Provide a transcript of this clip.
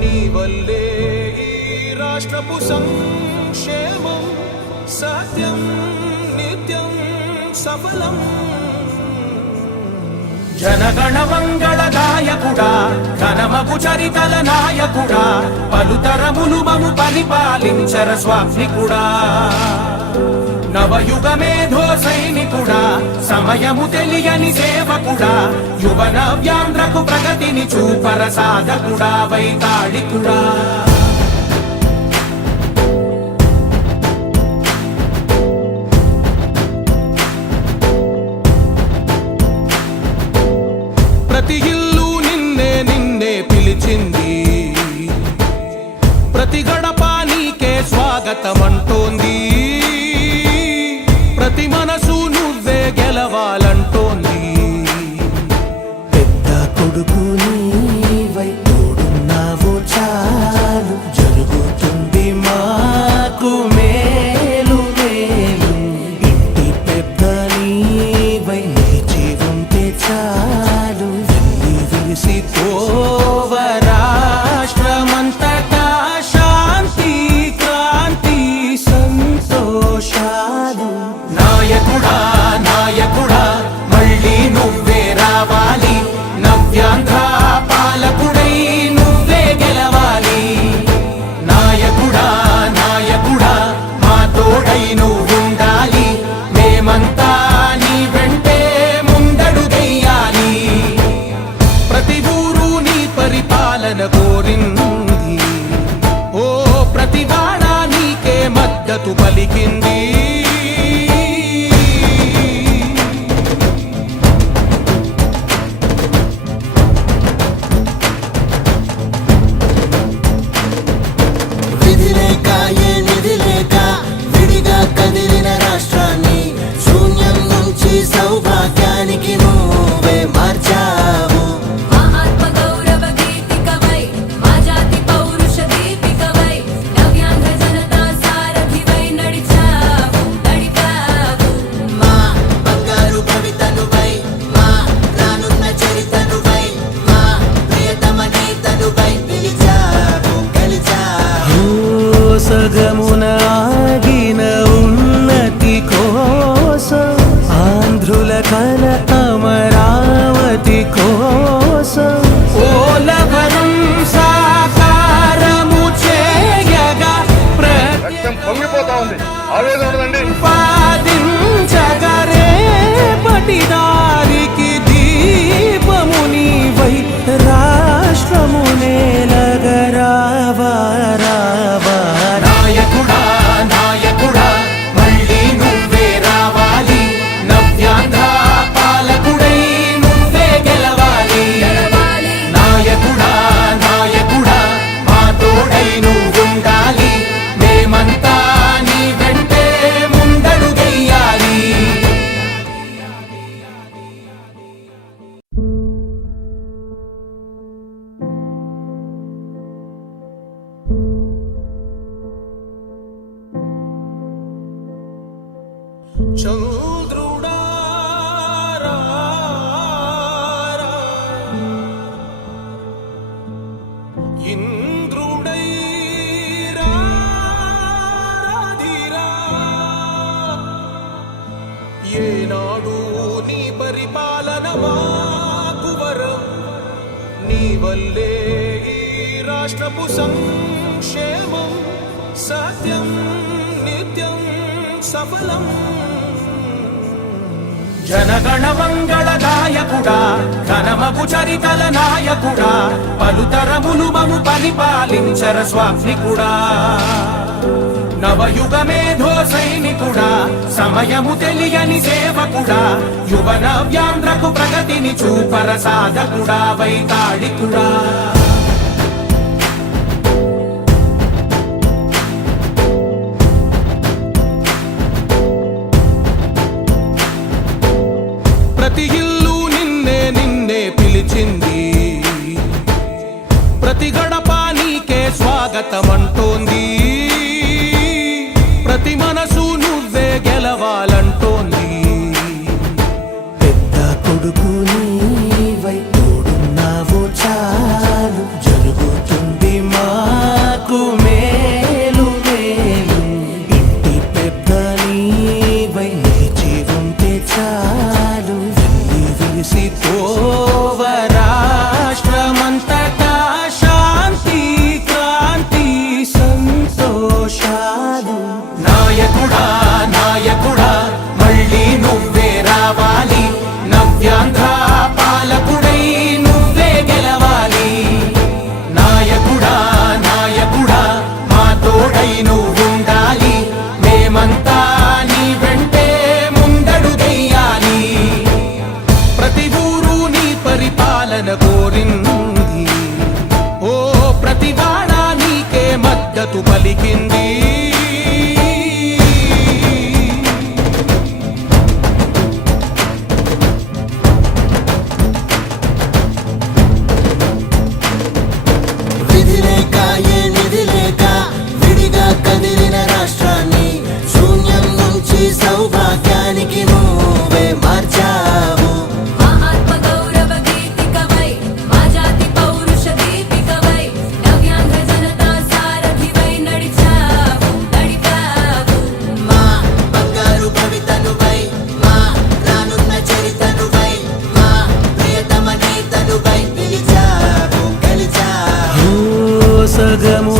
నీ వల్లే ఈ రాష్ట్రపు సంక్షేమం సత్యం నిత్యం సఫలం. జనగణ మంగళ గాయకుడా ఘనమగు చరితల నాయకుడా పలుతరములు మము పరిపాలించర స్వామికుడా. నవయుగ మేధో సైనికుడా సమయము తెలియని సేవకుడా యువన వ్యాంధ్రకు ప్రగతిని చూపర సాధకుడా వైతాళికుడా. ప్రతి ఇల్లు నిన్నే నిన్నే పిలిచింది, ప్రతి గడప నీకే స్వాగతమంటోంది, ప్రతి మనసు నువ్వే గెలవాలంటోంది. పెద్ద కొడుకు నీవై తోడున్నావు చాలు జరుగుతుంది మాకు మేలు మేలు. ఇంటి పెద్ద నీవై నిలిచి ఉంటే చాలు వెళ్ళి విరిసి పోవ రాష్ట్రమంతటా శాంతి క్రాంతి సంతోషాలు. నాయకుడా నాయకుడా మళ్ళీ నువ్వే రావాలి, నవ్యాంధ్ర పాలకుడై నువ్వే గెలవాలి. నాయకుడా నాయకుడా మా తోడై నువ్వుండాలి, మేమంతా నీ వెంటే ముందడుగెయ్యాలి. ప్రతి ఊరు నీ పరిపాలన కోరింది, ఓ ప్రతి వాడ నీకే మద్దతు పలికింది. విధి లేక ఏ నిధి లేక విడిగా కదిలిన రాష్ట్రాన్ని శూన్యం నుంచి సౌభాగ్యానికి నువ్వే మార్చావు. మా ఆత్మ గౌరవ గీతికవై మా జాతి పౌరుష దీపికవై నవ్యాంధ్ర జనతా సారథివై నడిచావు నడిపావు. మా బంగారు భవితనువై మా రానున్న చరితనువై మా ప్రియతమ నేతనువై పిలిచావు గెలిచావు. సగమున ఆగిన ఉన్నతి కోసం ఆంధ్రుల కల అమరావతి కోసం ఓలవరం సాకారము చేయగా రక్తం పొంగిపోతా ఉంది, ఆవేదన ఉండదండి. ప్రతిపాదించగరే పటిదారికి దీపము నీవై రాష్ట్రము నేలగరావా రావా. నాయకుడా నాయకుడా మళ్ళీ నువ్వే రావాలి, నవ్యాంధ్ర పాలకుడై నువ్వే గెలవాలి. నాయకుడా నాయకుడా మా తోడై నువ్వుండాలి, మేమంతా నీ వెంటే ముందడుగెయ్యాలి. చంద్రుడా రా రా, ఇంద్రుడై రాధిరా. ఏనాడు నీ పరిపాలన మాకు వరం, నీ వల్లే ఈ రాష్ట్రపు సంక్షేమం సత్యం నిత్యం సఫలం. జనగణ మంగళ గాయకుడా ఘనమగు చరితల నాయకుడా పలుతరములు మము పరిపాలించర స్వామికుడా. నవయుగ మేధో సైనికుడా సమయము తెలియని సేవకుడా యువన వ్యాంధ్రకు ప్రగతిని చూపర సాధకుడా వైతాళికుడా. ప్రతి ఇల్లు నిన్నే నిన్నే పిలిచింది, ప్రతి గడప నీకే స్వాగతమంటోంది, ప్రతి మనసు నువ్వే గెలవాలంటోంది. పెద్ద కొడుకు నీవై తోడున్నావు చాలు జరుగుతుంది సాగింది. ఓ ప్రతివాడ నీకే మద్దతు పలికింది. విధి లేక ఏ నిధి లేక విడిగా కదిలిన రాష్ట్రాన్ని శూన్యం నుంచి సౌభాగ్యానికి నువ్వే మార్చావు. మా ఆత్మ గౌరవ గీతికవై మా జాతి పౌరుష దీపికవై నవ్యాంధ్ర జనతా సారథివై నడిచావు నడిపావు. మా బంగారు భవితనువై మా రానున్న చరితనువై మా ప్రియతమ నేతనువై పిలిచావు గెలిచావు. సగము